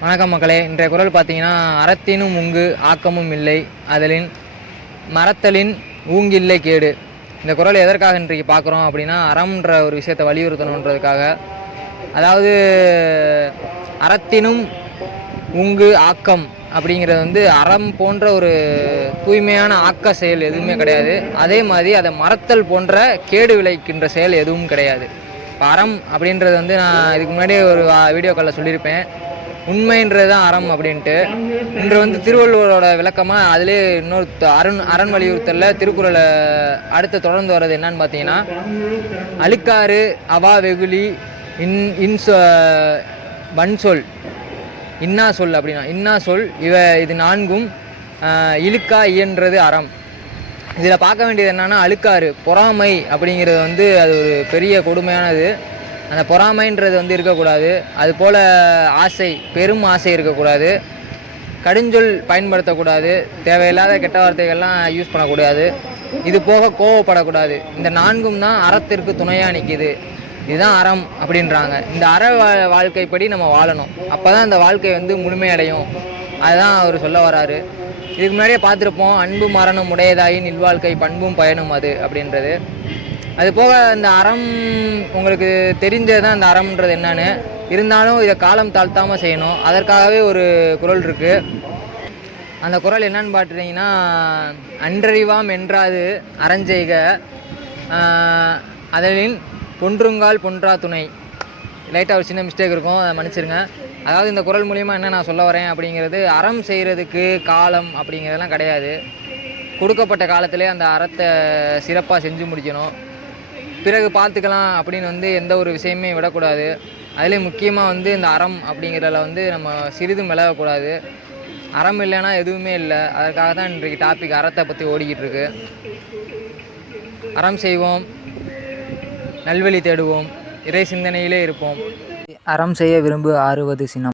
வணக்கம் மக்களே. இன்றைய குறள் பார்த்தீங்கன்னா, அறத்தினும் உங்கு ஆக்கமும் இல்லை அதலின் மறத்தலின் ஊங்கில்லை கேடு. இந்த குறள் எதற்காக இன்றைக்கு பார்க்குறோம் அப்படின்னா, அறம்ன்ற ஒரு விஷயத்தை வலியுறுத்தணுன்றதுக்காக. அதாவது அறத்தினும் உங்கு ஆக்கம் அப்படிங்கிறது வந்து அறம் போன்ற ஒரு தூய்மையான ஆக்க செயல் எதுவுமே கிடையாது. அதே மாதிரி அதை மறத்தல் போன்ற கேடு விளைக்கின்ற செயல் எதுவும் கிடையாது. இப்போ அறம் அப்படின்றது வந்து நான் இதுக்கு முன்னாடி ஒரு வீடியோ காலில் சொல்லியிருப்பேன், உண்மைன்றது தான் அறம் அப்படின்ட்டு. இன்று வந்து திருவள்ளுவரோட விளக்கமாக அதிலே இன்னொரு அரண் வலியுறுத்தலில் திருக்குறளை அடுத்து தொடர்ந்து வர்றது என்னன்னு பார்த்தீங்கன்னா, அழுக்காறு அவா வெகுளி வன்சொல் இன்னா சொல் அப்படின்னா, இன்னா சொல் இது நான்கும் இழுக்கா இயன்றது அறம். இதில் பார்க்க வேண்டியது என்னென்னா, அழுக்காறு பொறாமை அப்படிங்கிறது வந்து அது ஒரு பெரிய கொடுமையானது. அந்த பொறாமைன்றது வந்து இருக்கக்கூடாது. அதுபோல் ஆசை, பெரும் ஆசை இருக்கக்கூடாது. கடுஞ்சொல் பயன்படுத்தக்கூடாது. தேவையில்லாத கெட்ட வார்த்தைகள்லாம் யூஸ் பண்ணக்கூடாது. இது போக கோவப்படக்கூடாது. இந்த நான்கும் தான் அறத்திற்கு துணையாக நிற்கிது. இதுதான் அறம் அப்படின்றாங்க. இந்த அற வாழ்க்கைப்படி நம்ம வாழணும். அப்போ தான் இந்த வாழ்க்கை வந்து முழுமையடையும். அதுதான் அவர் சொல்ல வராரு. இதுக்கு முன்னாடியே பார்த்துருப்போம், அன்பு மரணம் உடையதாயின் இல்வாழ்க்கை பண்பும் பயனும் அது அப்படின்றது. அது போக இந்த அறம் உங்களுக்கு தெரிஞ்சது தான் இந்த அறம்ன்றது என்னன்னு. இருந்தாலும் இதை காலம் தாழ்த்தாமல் செய்யணும். அதற்காகவே ஒரு குறள் இருக்குது. அந்த குறள் என்னன்னு பார்த்துட்டிங்கன்னா, அன்றறிவாம் என்றாது அறஞ்செய்க அதனின் பொன்றுங்கால் பொன்றா துணை. லைட்டாக ஒரு சின்ன மிஸ்டேக் இருக்கும், அதை மன்னிச்சிருங்க. அதாவது இந்த குறள் மூலிமா என்ன நான் சொல்ல வரேன் அப்படிங்கிறது, அறம் செய்கிறதுக்கு காலம் அப்படிங்கிறதெல்லாம் கிடையாது. கொடுக்கப்பட்ட காலத்திலே அந்த அறத்தை சிறப்பாக செஞ்சு முடிக்கணும். பிறகு பார்த்துக்கலாம் அப்படின்னு வந்து எந்த ஒரு விஷயமே விடக்கூடாது. அதிலே முக்கியமாக வந்து இந்த அறம் அப்படிங்கிறதுல வந்து நம்ம சிறிதும் விலகக்கூடாது. அறம் இல்லைன்னா எதுவுமே இல்லை. அதற்காக தான் இன்றைக்கு டாபிக் அறத்தை பற்றி ஓடிக்கிட்டு இருக்கு. அறம் செய்வோம், நல்வழி தேடுவோம், இறை சிந்தனையிலே இருப்போம். அறம் செய்ய விரும்பு ஆறுவது சினம்.